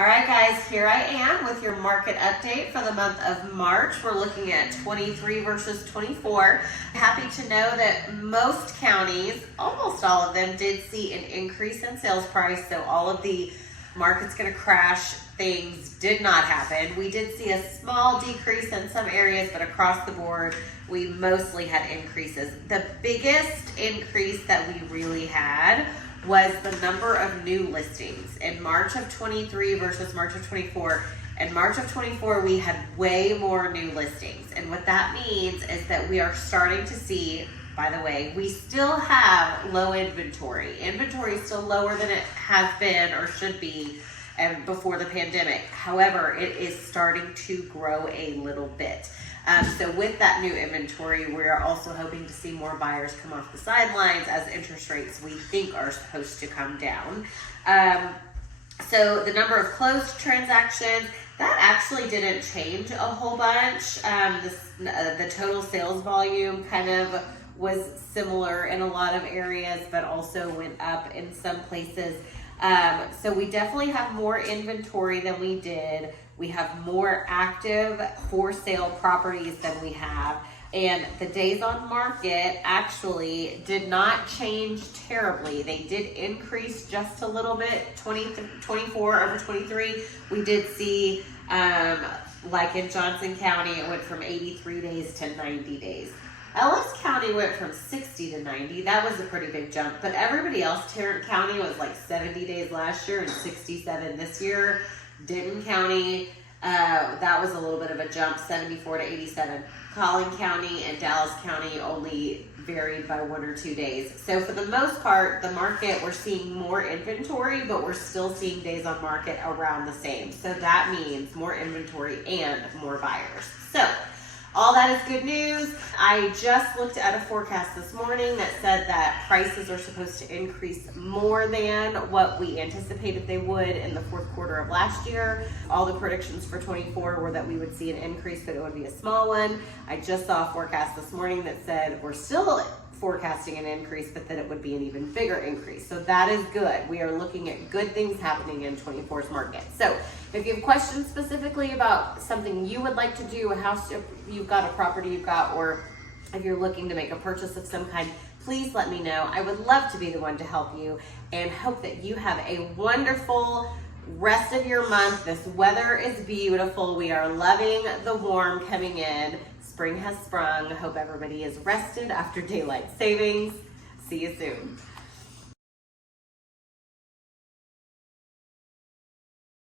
All right, guys, here I am with your market update for the month of March. We're looking at 23 versus 24. Happy to know that most counties, almost all of them, did see an increase in sales price. So all of the market's going to crash things did not happen. We did see a small decrease in some areas, but across the board, we mostly had increases. The biggest increase that we really had was the number of new listings in March of 23 versus March of 24. In March of 24, we had way more new listings. And what that means is that we are starting to see, by the way, we still have low inventory. Inventory is still lower than it has been or should be before the pandemic. However, it is starting to grow a little bit. So with that new inventory, we're also hoping to see more buyers come off the sidelines as interest rates we think are supposed to come down. So the number of closed transactions, that actually didn't change a whole bunch. The total sales volume kind of was similar in a lot of areas, but also went up in some places. So we definitely have more inventory than we did. We have more active for sale properties than we have. And the days on market actually did not change terribly. They did increase just a little bit, 24 over 23. We did see, like in Johnson County, it went from 83 days to 90 days. Ellis County went from 60 to 90. That was a pretty big jump. But everybody else, Tarrant County was like 70 days last year and 67 this year. Denton County, that was a little bit of a jump, 74 to 87. Collin County and Dallas County only varied by 1 or 2 days. So for the most part, the market, we're seeing more inventory, but we're still seeing days on market around the same. So that means more inventory and more buyers. So all that is good news. I just looked at a forecast this morning that said that prices are supposed to increase more than what we anticipated they would in the fourth quarter of last year. All the predictions for 24 were that we would see an increase, but it would be a small one. I just saw a forecast this morning that said we're still forecasting an increase, but that it would be an even bigger increase. So that is good. We are looking at good things happening in 24's market. So if you have questions specifically about something you would like to do, a house you've got, a property you've got, or if you're looking to make a purchase of some kind, please let me know. I would love to be the one to help you, and hope that you have a wonderful rest of your month. This weather is beautiful. We are loving the warm coming in. Spring has sprung. I hope everybody is rested after daylight savings. See you soon.